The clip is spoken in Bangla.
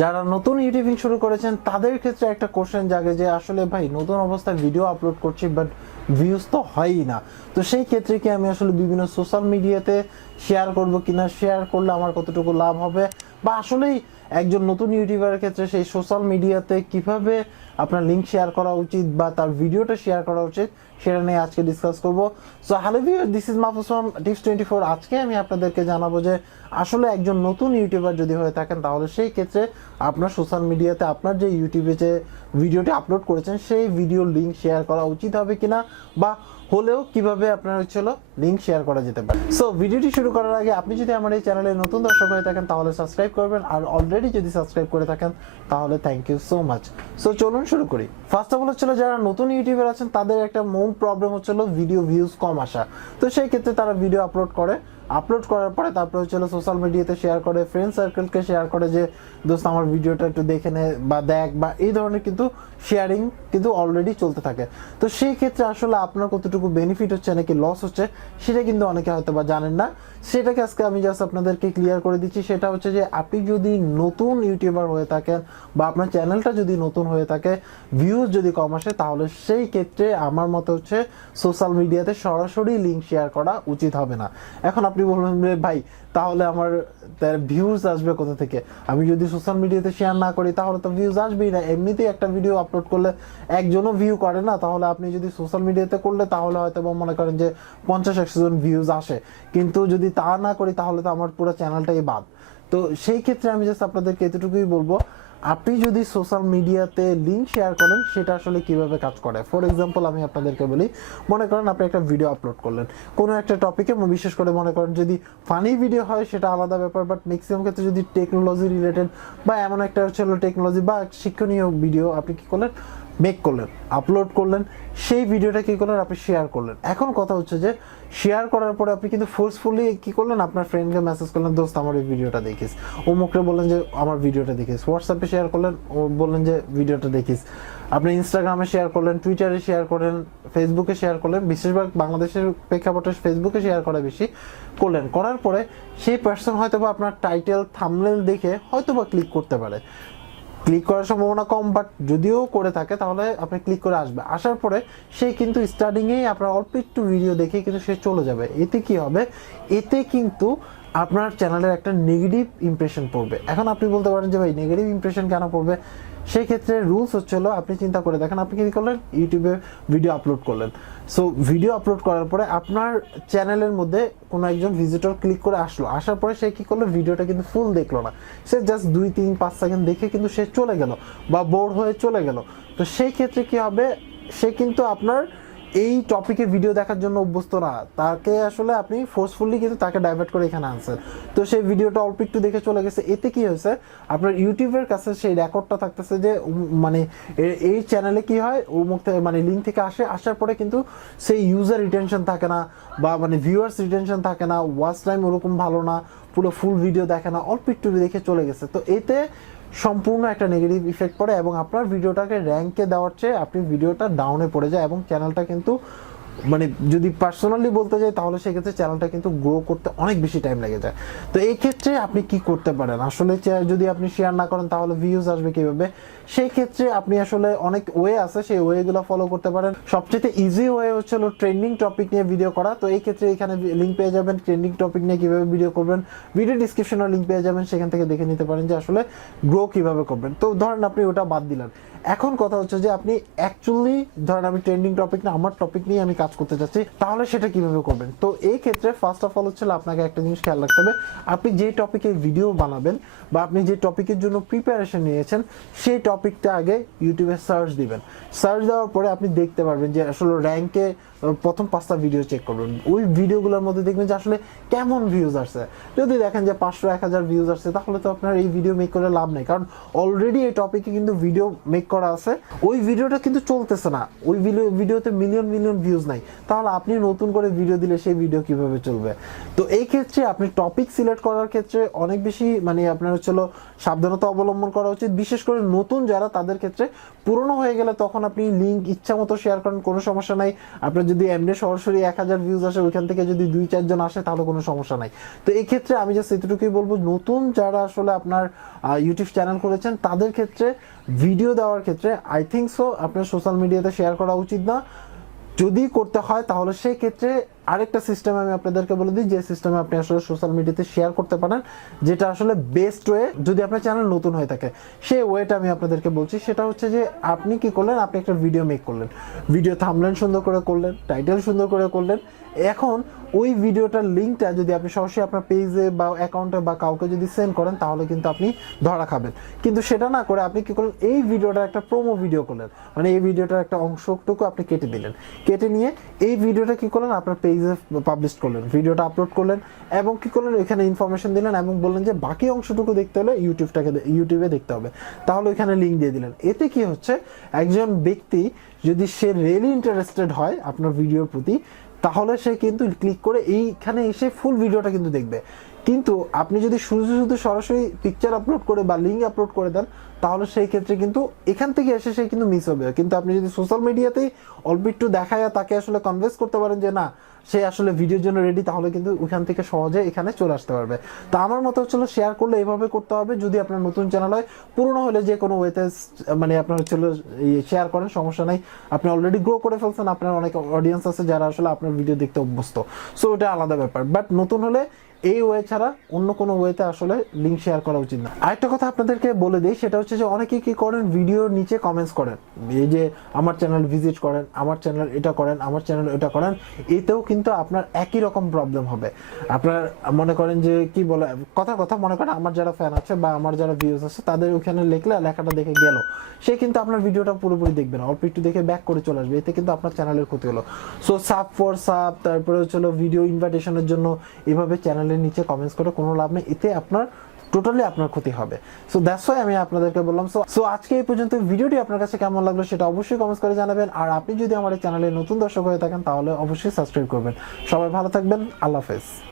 যারা নতুন ইউটিউবিং শুরু করেছেন তাদের ক্ষেত্রে একটা কোশ্চেন জাগে যে আসলে ভাই নতুন অবস্থায় ভিডিও আপলোড করছি বাট ভিউজ তো হয়ই না। তো সেই ক্ষেত্রে কি আমি আসলে বিভিন্ন সোশ্যাল মিডিয়াতে শেয়ার করব কিনা, শেয়ার করলে আমার কতটুকু লাভ হবে, বা আসলেই একজন নতুন ইউটিউবারের ক্ষেত্রে সেই সোশ্যাল মিডিয়াতে কিভাবে আপনার লিংক শেয়ার করা উচিত বা তার ভিডিওটা শেয়ার করা উচিত সেটা নিয়ে আজকে ডিসকাস করব। So hello viewer, this is Mahfuz from tips 24। আজকে আমি আপনাদেরকে জানাবো যে আসলে একজন নতুন ইউটিউবার যদি হয়ে থাকেন তাহলে সেই ক্ষেত্রে আপনার সোশ্যাল মিডিয়াতে আপনার যে ইউটিউবে যে ভিডিওটি আপলোড করেছেন সেই ভিডিওর লিংক শেয়ার করা উচিত হবে কিনা, বা হলেও কিভাবে আপনার লিংক শেয়ার করা যেতে পারে। সো ভিডিওটি শুরু করার আগে আপনি যদি আমার এই চ্যানেলে নতুন দর্শক হয়ে থাকেন তাহলে সাবস্ক্রাইব করবেন, আর অলরেডি যদি সাবস্ক্রাইব করে থাকেন তাহলে thank you so much. So চলুন শুরু করি। ফার্স্ট অফ অল যারা নতুন ইউটিউবার আছেন তাদের একটা মেইন প্রবলেম ভিডিও ভিউজ কম আসা। তো সেই ক্ষেত্রে তারা ভিডিও আপলোড করার পরে তারপরে সোশ্যাল মিডিয়াতে শেয়ার করে, ফ্রেন্ড সার্কেলকে শেয়ার করে যে দোস্ত আমার ভিডিওটা একটু দেখে নে বা দেখ, বা এই ধরনের কিন্তু শেয়ারিং কিন্তু অলরেডি চলতে থাকে। তো সেই ক্ষেত্রে আসলে আপনার কতটুকু বেনিফিট হচ্ছে নাকি লস হচ্ছে সেটা কিন্তু অনেকে হয়তো বা জানেন না। সেটাকে আজকে আমি জাস্ট আপনাদেরকে ক্লিয়ার করে দিচ্ছি। সেটা হচ্ছে যে আপনি যদি নতুন ইউটিউবার হয়ে থাকেন বা আপনার চ্যানেলটা যদি নতুন হয়ে থাকে, ভিউজ যদি কম আসে, তাহলে সেই ক্ষেত্রে আমার মতে সোশ্যাল মিডিয়াতে সরাসরি লিংক শেয়ার করা উচিত হবে না। এখন আপনি বলবেন যে ভাই তাহলে আমার ভিউজ আসবে কোথা থেকে? আমি যদি সোশ্যাল মিডিয়াতে শেয়ার না করি তাহলে তো ভিউজ আসবেই না। এমনিতেই একটা ভিডিও আপলোড করলে একজনও ভিউ করে না, তাহলে আপনি যদি সোশ্যাল মিডিয়াতে করলে তাহলে হয়তো মনে করেন যে 50-100 জন ভিউজ আসে, কিন্তু যদি তা না করি তাহলে তো আমার পুরো চ্যানেলটাই বাদ। তো সেই ক্ষেত্রে আমি জাস্ট আপনাদেরকে এতটুকুই বলবো, আপনি যদি সোশ্যাল মিডিয়াতে লিংক শেয়ার করেন সেটা আসলে কিভাবে কাজ করে। ফর এক্সাম্পল আমি আপনাদেরকে বলি, মনে করেন আপনি একটা ভিডিও আপলোড করলেন কোনো একটা টপিকে, বিশেষ করে মনে করেন যদি ফানি ভিডিও হয় সেটা আলাদা ব্যাপার, বাট ম্যাক্সিমাম ক্ষেত্রে যদি টেকনোলজি রিলেটেড বা এমন একটা টেকনোলজি বা শিক্ষণীয় ভিডিও আপনি কি করলেন, মেক করলেন, আপলোড করলেন, সেই ভিডিওটা কি করলেন, আপনি শেয়ার করলেন। এখন কথা হচ্ছে যে শেয়ার করার পরে আপনি কিন্তু ফোর্সফুলি কি করলেন, আপনার ফ্রেন্ডকে মেসেজ করলেন দোস্ত আমার এই ভিডিওটা দেখিস, অমুকরে বললেন যে আমার ভিডিওটা দেখিস, হোয়াটসঅ্যাপে শেয়ার করলেন, ও বললেন যে ভিডিওটা দেখিস, আপনি ইনস্টাগ্রামে শেয়ার করলেন, টুইটারে শেয়ার করলেন, ফেসবুকে শেয়ার করলেন, বিশেষভাগ বাংলাদেশের প্রেক্ষাপটে ফেসবুকে শেয়ার করা বেশি করলেন। করার পরে সেই পার্সন হয়তো বা আপনার টাইটেল থাম্বনেল দেখে হয়তো বা ক্লিক করতে পারে, ক্লিক করার সম্ভাবনা কম, বাট যদিও করে থাকে তাহলে আপনি ক্লিক করে আসবে। আসার পরে সে কিন্তু স্টার্টিংয়েই আপনার অল্প একটু ভিডিও দেখে কিন্তু সে চলে যাবে। এতে কি হবে, এতে কিন্তু আপনার চ্যানেলের একটা নেগেটিভ ইমপ্রেশন পড়বে। এখন আপনি বলতে পারেন যে ভাই নেগেটিভ ইমপ্রেশন কেন পড়বে? সেই ক্ষেত্রে রুলস আপনি চিন্তা করে দেখেন, আপনি কি করলেন, ইউটিউবে ভিডিও আপলোড করলেন। সো ভিডিও আপলোড করার পরে আপনার চ্যানেলের মধ্যে কোনো একজন ভিজিটর ক্লিক করে আসলো, আসার পরে সে কি করলো, ভিডিওটা কিন্তু ফুল দেখলো না, সে জাস্ট 2-3-5 সেকেন্ড দেখে কিন্তু সে চলে গেল বা বোর হয়ে চলে গেল। তো সেই ক্ষেত্রে কি হবে, সে কিন্তু আপনার এই টপিকে ভিডিও দেখার জন্য অভ্যস্ত না, তাকে আসলে আপনি ফোর্সফুলি কিন্তু তাকে ডাইভার্ট করে এখানে আনছেন। তো সেই ভিডিওটা অল্প একটু দেখে চলে গেছে। এতে কি হয়েছে, আপনার ইউটিউবের কাছে সেই রেকর্ডটা থাকতেছে যে মানে এই চ্যানেলে কি হয়, লিঙ্ক থেকে আসার পরে কিন্তু সেই ইউজার রিটেনশন থাকে না, বা ভিউয়ার্স রিটেনশন থাকে না, ওয়াচ টাইম ওরকম ভালো না, পুরো ফুল ভিডিও দেখে না, অল্প একটু দেখে চলে গেছে। তো এতে সম্পূর্ণ একটা নেগেটিভ ইফেক্ট পড়ে এবং আপনার ভিডিওটাকে র্যাঙ্কে দেওয়ার চেয়ে আপনি ভিডিওটা ডাউনে পড়ে যায় এবং চ্যানেলটা কিন্তু যদি পার্সোনালি বলতে যাই তাহলে সেক্ষেত্রে চ্যানেলটা কিন্তু গ্রো করতে অনেক বেশি টাইম লেগে যায়। তো এই ক্ষেত্রে আপনি কি করতে পারেন, আসলে যদি আপনি শেয়ার না করেন তাহলে ভিউজ আসবে কিভাবে? সেই ক্ষেত্রে আপনি আসলে অনেক ওয়ে আছে, সেই ওয়েগুলো ফলো করতে পারেন। সবচেয়ে ইজি ওয়ে ট্রেন্ডিং টপিক নিয়ে ভিডিও করা। তো এই ক্ষেত্রে এখানে লিঙ্ক পেয়ে যাবেন, ট্রেন্ডিং টপিক নিয়ে কিভাবে ভিডিও করবেন, ভিডিও ডিসক্রিপশনে লিঙ্ক পেয়ে যাবেন, সেখান থেকে দেখে নিতে পারেন যে আসলে গ্রো কিভাবে করবেন। তো ধরেন আপনি ওটা বাদ দিলেন, এখন কথা হচ্ছে যে আপনি অ্যাকচুয়ালি ধরেন আমি ট্রেন্ডিং টপিক না, আমার টপিক নিয়ে আমি কাজ করতে চাচ্ছি, তাহলে সেটা কিভাবে করবেন? তো এই ক্ষেত্রে ফার্স্ট অফ অল আপনাকে একটা জিনিস খেয়াল রাখতে হবে, আপনি যে টপিকে ভিডিও বানাবেন বা আপনি যে টপিকের জন্য প্রিপারেশন নিয়েছেন সেই টপিকটা আগে ইউটিউবে সার্চ দিবেন। সার্চ দেওয়ার পরে আপনি দেখতে পারবেন যে আসলে র্যাঙ্কে প্রথম 5টা ভিডিও চেক করবেন, ওই ভিডিওগুলোর মধ্যে দেখবেন যে আসলে কেমন ভিউজ আসছে। যদি দেখেন যে 500-1000 ভিউজ আসছে তাহলে তো আপনার এই ভিডিও মেক করে লাভ নেই, কারণ অলরেডি এই টপিকে কিন্তু ভিডিও মেক করা আছে, ওই ভিডিওটা কিন্তু চলতেছে না, ওই ভিডিওতে মিলিয়ন ভিউজ নাই, তাহলে আপনি নতুন করে ভিডিও দিলে সেই ভিডিও কিভাবে চলবে? তো এই ক্ষেত্রে আপনি টপিক সিলেক্ট করার ক্ষেত্রে অনেক বেশি আপনার সাবধানতা অবলম্বন করা উচিত, বিশেষ করে নতুন যারা, তাদের ক্ষেত্রে। পুরনো হয়ে গেলে তখন আপনি লিঙ্ক ইচ্ছা মতো শেয়ার করেন, কোনো সমস্যা নাই। আপনার যদি এমনি সরাসরি 1000 ভিউজ আসে, ওইখান থেকে যদি 2-4 জন আসে তাহলে কোনো সমস্যা নাই। তো এই ক্ষেত্রে আমি জাস্ট এতটুকুই বলবো, নতুন যারা আসলে আপনার ইউটিউব চ্যানেল করেছেন তাদের ক্ষেত্রে ভিডিও দেওয়ার ক্ষেত্রে আই থিঙ্ক সো আপনার সোশ্যাল মিডিয়াতে শেয়ার করা উচিত না। যদি করতে হয় তাহলে সেই ক্ষেত্রে আরেকটা সিস্টেম আমি আপনাদেরকে বলে দিই, যে সিস্টেমে আপনি আসলে সোশ্যাল মিডিয়াতে শেয়ার করতে পারেন, যেটা আসলে বেস্ট ওয়ে যদি আপনার চ্যানেল নতুন হয়ে থাকে। সেই ওয়েটা আমি আপনাদেরকে বলছি, সেটা হচ্ছে যে আপনি কি করলেন, আপনি একটা ভিডিও মেক করলেন, ভিডিও থাম্বনেল সুন্দর করে করলেন, টাইটেল সুন্দর করে করলেন। এখন ওই ভিডিওটার লিঙ্কটা যদি আপনি সরাসরি আপনার পেজে বা অ্যাকাউন্টে বা কাউকে যদি সেন্ড করেন তাহলে কিন্তু আপনি ধরা খাবেন। কিন্তু সেটা না করে আপনি কি করলেন, এই ভিডিওটার একটা প্রোমো ভিডিও করলেন, মানে এই ভিডিওটার একটা অংশটুকু আপনি কেটে দিলেন, কেটে নিয়ে এই ভিডিওটা কি করলেন আপনার পেজে পাবলিশ করলেন, ভিডিওটা আপলোড করলেন এবং কি করলেন এখানে ইনফরমেশন দিলেন এবং বললেন যে বাকি অংশটুকু দেখতে হলে ইউটিউবে দেখতে হবে, তাহলে ওইখানে লিঙ্ক দিয়ে দিলেন। এতে কি হচ্ছে, একজন ব্যক্তি যদি সে রিয়েলি ইন্টারেস্টেড হয় আপনার ভিডিওর প্রতি, তাহলে সে কিন্তু ক্লিক করে এইখানে এসে ফুল ভিডিওটা কিন্তু দেখবে। কিন্তু আপনি যদি শুধু শুধু সরাসরি পিকচার আপলোড করে বা লিঙ্ক আপলোড করে দেন, তাহলে সেই ক্ষেত্রে কিন্তু এখান থেকে এসে সে কিন্তু মিস হবে। কিন্তু আপনি যদি সোশ্যাল মিডিয়াতেই অল্প একটু দেখায় তাকে আসলে কনভিন্স করতে পারেন যে না সে আসলে ভিডিওর জন্য রেডি, তাহলে কিন্তু ওখান থেকে সহজে এখানে চলে আসতে পারবে। তো আমার মতো হচ্ছিল শেয়ার করলে এইভাবে করতে হবে। যদি আপনার নতুন চ্যানেল হয়, পুরনো হলে যে কোনো ওয়েতে মানে আপনার হচ্ছিল শেয়ার করেন, সমস্যা নাই। আপনি অলরেডি গ্রো করে ফেলছেন, আপনার অনেক অডিয়েন্স আছে যারা আসলে আপনার ভিডিও দেখতে অভ্যস্ত, সো ওটা আলাদা ব্যাপার। বাট নতুন হলে এই ওয়ে ছাড়া অন্য কোনো ওয়েতে আসলে লিঙ্ক শেয়ার করা উচিত না। আরেকটা কথা আপনাদেরকে বলে দিই, সেটা হচ্ছে যে অনেকেই কি করেন, ভিডিওর নিচে কমেন্টস করেন, এই যে আমার চ্যানেল ভিজিট করেন, আমার চ্যানেল এটা করেন, আমার চ্যানেল এটা করেন। এতেও কিন্তু আপনার একই রকম প্রবলেম হবে। আপনার মনে করেন যে কি বলে কথা মনে করেন আমার যারা ফ্যান আছে বা আমার যারা ভিউজ আছে তাদের ওখানে লিখলে লেখাটা দেখে গেল, সে কিন্তু আপনার ভিডিওটা পুরোপুরি দেখবে না, অল্প একটু দেখে ব্যাক করে চলে আসবে। এতে কিন্তু আপনার চ্যানেলের ক্ষতি হলো। সো সাব ফর সাব, তারপরে হচ্ছে ভিডিও ইনভাইটেশনের জন্য এভাবে চ্যানেলের নিচে কমেন্টস করে কোনো লাভ নেই, এতে আপনার টোটালি আপনার ক্ষতি হবে। সো দ্যাটস ওয়াই আমি আপনাদেরকে বললাম। সো আজকে এই পর্যন্ত। ভিডিওটি আপনার কাছে কেমন লাগলো সেটা অবশ্যই কমেন্টস করে জানাবেন। আর আপনি যদি আমার এই চ্যানেলে নতুন দর্শক হয়ে থাকেন তাহলে অবশ্যই সাবস্ক্রাইব করবেন। সবাই ভালো থাকবেন, আল্লাহ হাফেজ।